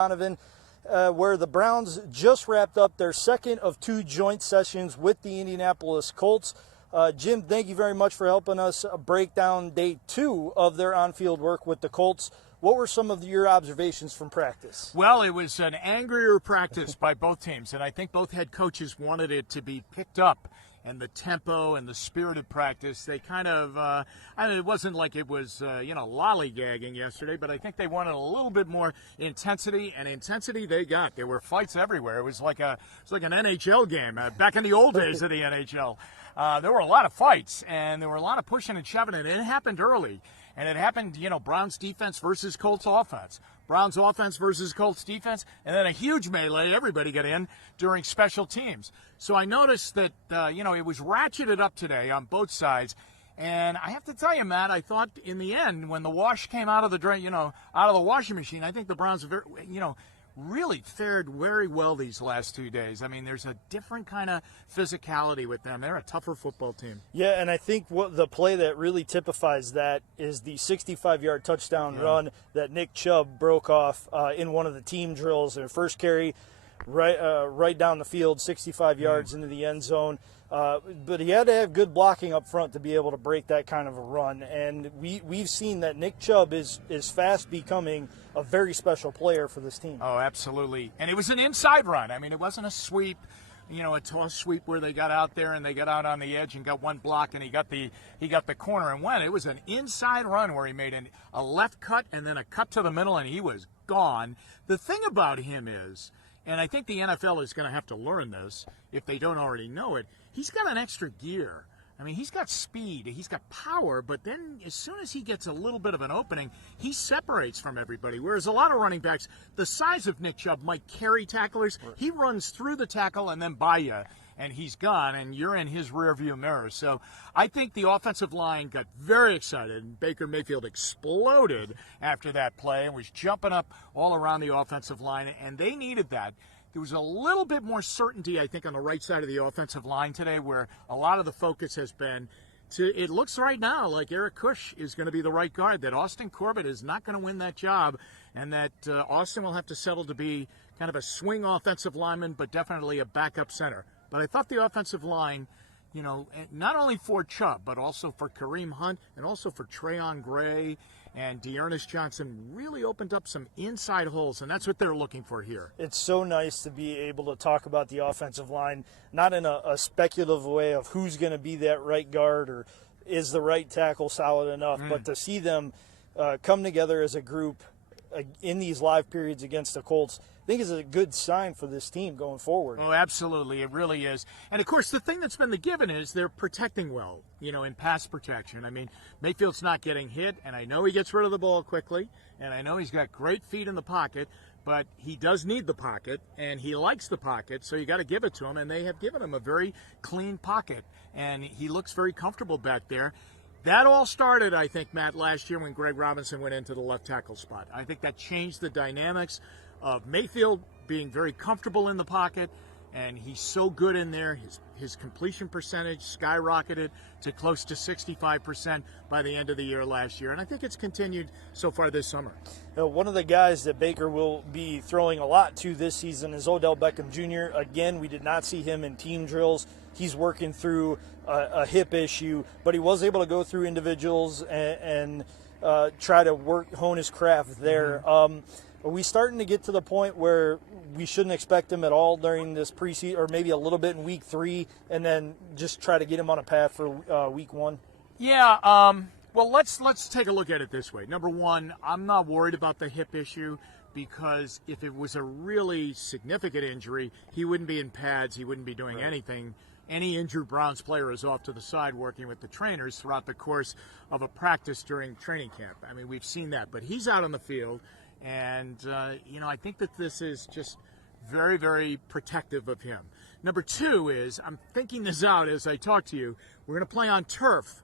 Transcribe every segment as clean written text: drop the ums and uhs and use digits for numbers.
Donovan, where the Browns just wrapped up their second of two joint sessions with the Indianapolis Colts. Jim, thank you very much for helping us break down day two of their on-field work with the Colts. What were some of your observations from practice? Well, it was an angrier practice by both teams, and I think both head coaches wanted it to be picked up. And the tempo and the spirit of practice, they kind of, it wasn't like it was, lollygagging yesterday, but I think they wanted a little bit more intensity, and intensity they got. There were fights everywhere. It was like an NHL game back in the old days of the NHL. There were a lot of fights, and there were a lot of pushing and shoving, and it happened early. And it happened, Browns defense versus Colts offense. Browns offense versus Colts defense, and then a huge melee. Everybody got in during special teams. So I noticed that, it was ratcheted up today on both sides. And I have to tell you, Matt, I thought in the end, when the wash came out of the washing machine, I think the Browns, really fared very well these last 2 days. I mean, there's a different kind of physicality with them. They're a tougher football team. Yeah, and I think what the play that really typifies that is the 65-yard touchdown run that Nick Chubb broke off in one of the team drills. Their first carry, right down the field, 65 yards into the end zone. But he had to have good blocking up front to be able to break that kind of a run. And we've seen that Nick Chubb is fast becoming a very special player for this team. Oh, absolutely. And it was an inside run. I mean, it wasn't a sweep, a toss sweep where they got out there and they got out on the edge and got one block and he got the corner and went. It was an inside run where he made a left cut and then a cut to the middle and he was gone. The thing about him is, and I think the NFL is going to have to learn this if they don't already know it, he's got an extra gear. I mean, he's got speed, he's got power, but then as soon as he gets a little bit of an opening, he separates from everybody. Whereas a lot of running backs, the size of Nick Chubb might carry tacklers. He runs through the tackle and then by you, and he's gone, and you're in his rearview mirror. So I think the offensive line got very excited, and Baker Mayfield exploded after that play and was jumping up all around the offensive line, and they needed that. There was a little bit more certainty, I think, on the right side of the offensive line today where a lot of the focus has been it looks right now like Eric Kush is going to be the right guard, that Austin Corbett is not going to win that job, and that Austin will have to settle to be kind of a swing offensive lineman, but definitely a backup center. But I thought the offensive line, not only for Chubb, but also for Kareem Hunt and also for Trayon Gray and Dearness Johnson really opened up some inside holes, and that's what they're looking for here. It's so nice to be able to talk about the offensive line, not in a speculative way of who's going to be that right guard or is the right tackle solid enough, but to see them come together as a group in these live periods against the Colts, I think is a good sign for this team going forward. Oh, absolutely. It really is. And, of course, the thing that's been the given is they're protecting well, in pass protection. I mean, Mayfield's not getting hit, and I know he gets rid of the ball quickly, and I know he's got great feet in the pocket, but he does need the pocket, and he likes the pocket, so you got to give it to him, and they have given him a very clean pocket, and he looks very comfortable back there. That all started, I think, Matt, last year when Greg Robinson went into the left tackle spot. I think that changed the dynamics of Mayfield being very comfortable in the pocket, and he's so good in there. His completion percentage skyrocketed to close to 65% by the end of the year last year, and I think it's continued so far this summer. One of the guys that Baker will be throwing a lot to this season is Odell Beckham Jr. Again, we did not see him in team drills. He's working through a hip issue, but he was able to go through individuals and try to hone his craft there. Are we starting to get to the point where we shouldn't expect him at all during this preseason, or maybe a little bit in week 3, and then just try to get him on a path for week 1? Yeah. Well, let's take a look at it this way. Number one, I'm not worried about the hip issue because if it was a really significant injury, he wouldn't be in pads. He wouldn't be doing anything. Any injured Browns player is off to the side working with the trainers throughout the course of a practice during training camp. I mean, we've seen that. But he's out on the field. And, I think that this is just very, very protective of him. Number two is, I'm thinking this out as I talk to you, we're going to play on turf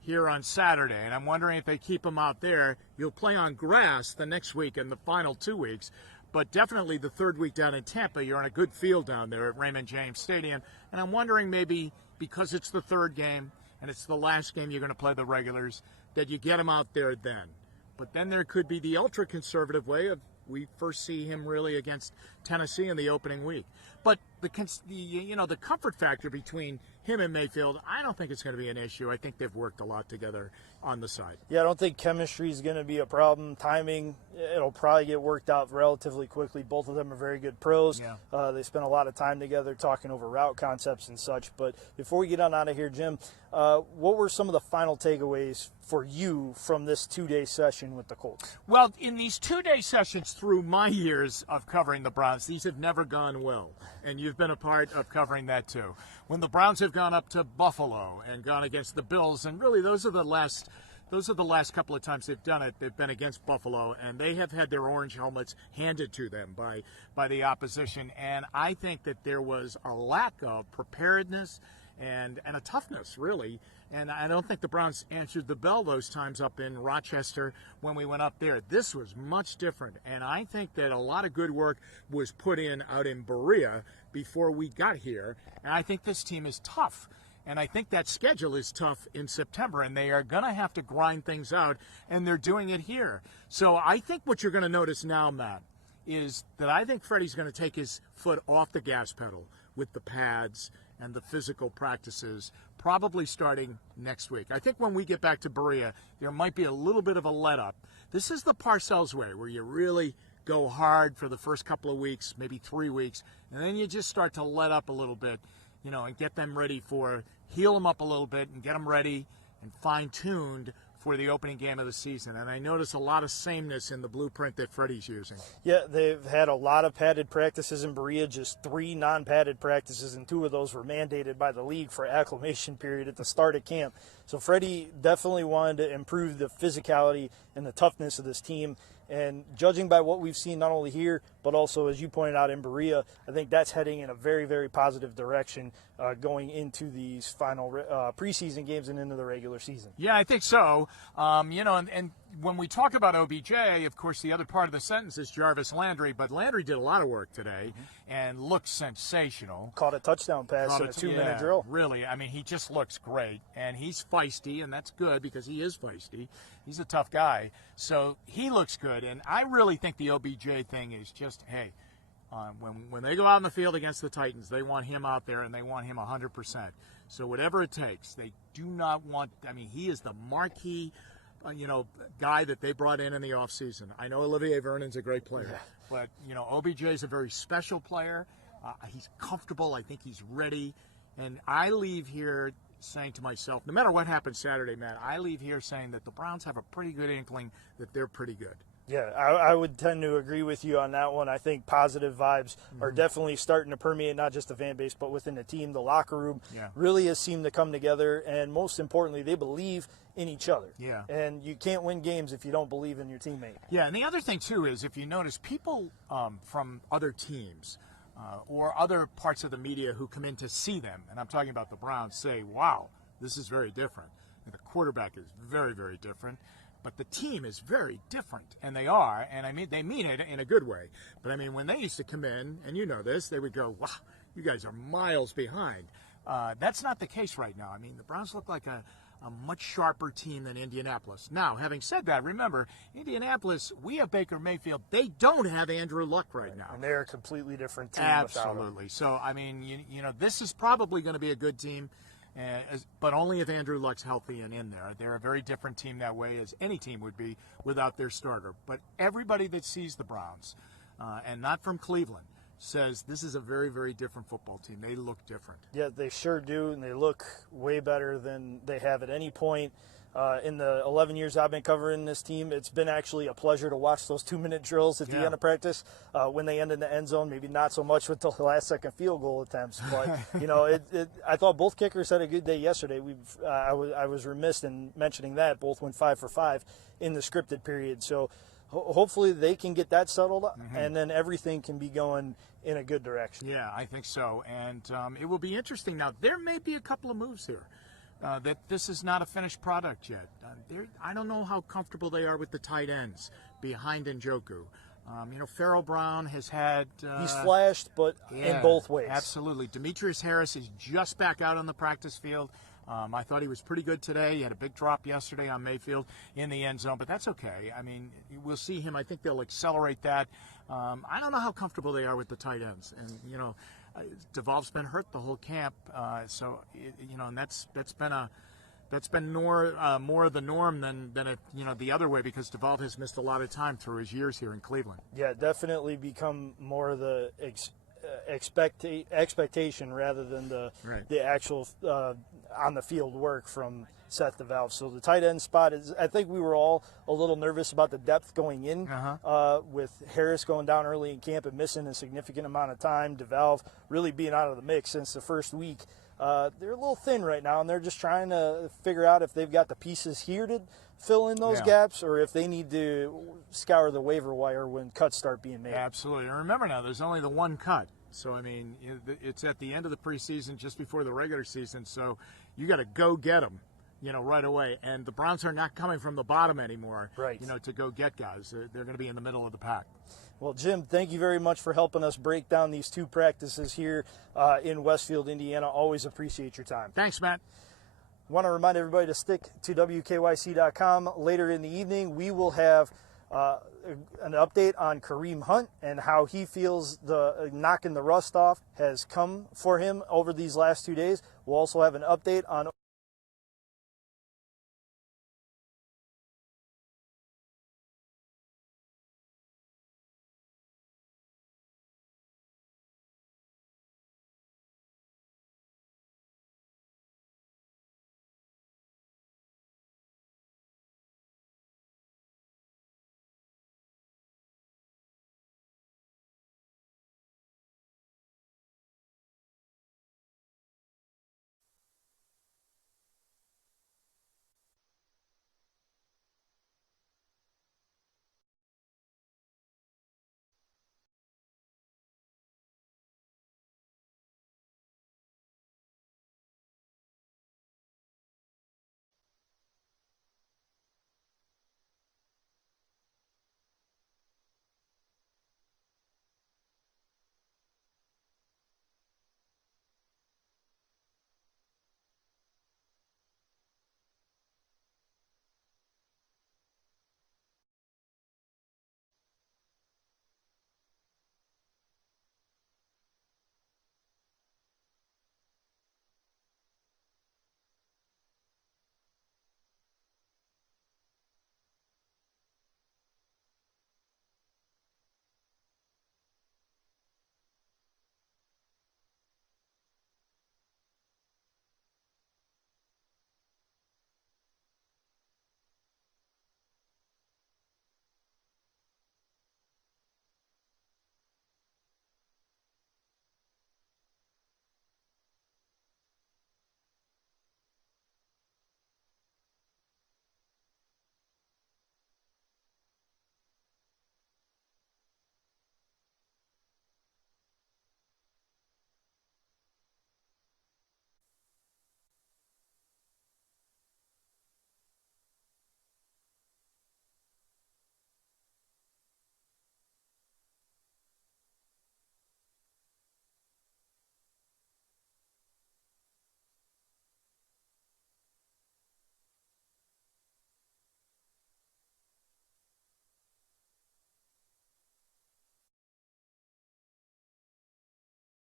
here on Saturday, and I'm wondering if they keep him out there. You'll play on grass the next week and the final 2 weeks, but definitely the third week down in Tampa, you're on a good field down there at Raymond James Stadium, and I'm wondering maybe because it's the third game and it's the last game you're going to play the regulars, that you get him out there then. But then there could be the ultra-conservative way of we first see him really against Tennessee in the opening week. But the comfort factor between him and Mayfield, I don't think it's going to be an issue. I think they've worked a lot together on the side. Yeah, I don't think chemistry is going to be a problem. Timing, it'll probably get worked out relatively quickly. Both of them are very good pros. Yeah. They spend a lot of time together talking over route concepts and such. But before we get on out of here, Jim, what were some of the final takeaways for you from this two-day session with the Colts? Well, in these two-day sessions through my years of covering the Browns, these have never gone well. And you've been a part of covering that too. When the Browns have gone up to Buffalo and gone against the Bills, and really those are the last couple of times they've done it. They've been against Buffalo, and they have had their orange helmets handed to them by the opposition. And I think that there was a lack of preparedness and a toughness, really. And I don't think the Browns answered the bell those times up in Rochester when we went up there. This was much different. And I think that a lot of good work was put in out in Berea before we got here. And I think this team is tough. And I think that schedule is tough in September, and they are going to have to grind things out, and they're doing it here. So I think what you're going to notice now, Matt, is that I think Freddie's going to take his foot off the gas pedal with the pads and the physical practices, probably starting next week. I think when we get back to Berea, there might be a little bit of a let-up. This is the Parcells way, where you really go hard for the first couple of weeks, maybe 3 weeks, and then you just start to let up a little bit, and get them ready heal them up a little bit and get them ready and fine-tuned for the opening game of the season. And I notice a lot of sameness in the blueprint that Freddie's using. Yeah, they've had a lot of padded practices in Berea, just 3 non-padded practices, and 2 of those were mandated by the league for acclimation period at the start of camp. So Freddie definitely wanted to improve the physicality and the toughness of this team. And judging by what we've seen not only here, but also, as you pointed out, in Berea, I think that's heading in a very, very positive direction going into these final preseason games and into the regular season. Yeah, I think so. And when we talk about OBJ, of course, the other part of the sentence is Jarvis Landry, but Landry did a lot of work today and looked sensational. Caught a touchdown pass in a 2-minute drill. Really. I mean, he just looks great, and he's feisty, and that's good because he is feisty. He's a tough guy, so he looks good. And I really think the OBJ thing is just, hey, when they go out in the field against the Titans, they want him out there, and they want him 100%. So whatever it takes, they do not want – I mean, he is the marquee guy that they brought in the offseason. I know Olivier Vernon's a great player, but, OBJ is a very special player. He's comfortable. I think he's ready. And I leave here saying to myself, no matter what happens Saturday, Matt, I leave here saying that the Browns have a pretty good inkling that they're pretty good. Yeah, I would tend to agree with you on that one. I think positive vibes are definitely starting to permeate not just the fan base, but within the team. The locker room really has seemed to come together, and most importantly, they believe in each other. Yeah. And you can't win games if you don't believe in your teammate. Yeah, and the other thing, too, is if you notice, people from other teams or other parts of the media who come in to see them, and I'm talking about the Browns, say, wow, this is very different. And the quarterback is very, very different. But the team is very different, and they are, and I mean, they mean it in a good way. But I mean, when they used to come in, and you know this, they would go, wow, you guys are miles behind. That's not the case right now. I mean, the Browns look like a much sharper team than Indianapolis. Now, having said that, remember, Indianapolis, we have Baker Mayfield. They don't have Andrew Luck right now. And they're a completely different team. Absolutely. So, I mean, this is probably going to be a good team. But only if Andrew Luck's healthy and in there. They're a very different team that way, as any team would be without their starter. But everybody that sees the Browns, and not from Cleveland, says this is a very, very different football team. They look different. Yeah, they sure do, and they look way better than they have at any point. In the 11 years I've been covering this team, it's been actually a pleasure to watch those 2-minute drills at the end of practice when they end in the end zone. Maybe not so much with the last-second field goal attempts, but I thought both kickers had a good day yesterday. I was remiss in mentioning that both went 5 for 5 in the scripted period. So hopefully they can get that settled, and then everything can be going in a good direction. Yeah, I think so, and it will be interesting. Now there may be a couple of moves here. That this is not a finished product yet. I don't know how comfortable they are with the tight ends behind Njoku. Farrell Brown has had... he's flashed, but in both ways. Absolutely. Demetrius Harris is just back out on the practice field. I thought he was pretty good today. He had a big drop yesterday on Mayfield in the end zone, but that's okay. I mean, we'll see him. I think they'll accelerate that. I don't know how comfortable they are with the tight ends. And, DeVal's been hurt the whole camp. And that's been more of the norm than the other way, because DeVal has missed a lot of time through his years here in Cleveland. Yeah, definitely become more of the expectation rather than the actual on the field work from Seth DeVal. So the tight end spot is, I think we were all a little nervous about the depth going in with Harris going down early in camp and missing a significant amount of time. DeVal really being out of the mix since the first week. They're a little thin right now, and they're just trying to figure out if they've got the pieces here to fill in those gaps, or if they need to scour the waiver wire when cuts start being made. Absolutely. And remember now, there's only the one cut. So, I mean, it's at the end of the preseason, just before the regular season, so you got to go get them, right away. And the Browns are not coming from the bottom anymore, right? To go get guys. They're going to be in the middle of the pack. Well, Jim, thank you very much for helping us break down these two practices here in Westfield, Indiana. Always appreciate your time. Thanks, Matt. I want to remind everybody to stick to WKYC.com. Later in the evening, we will have an update on Kareem Hunt and how he feels the knocking the rust off has come for him over these last 2 days. We'll also have an update on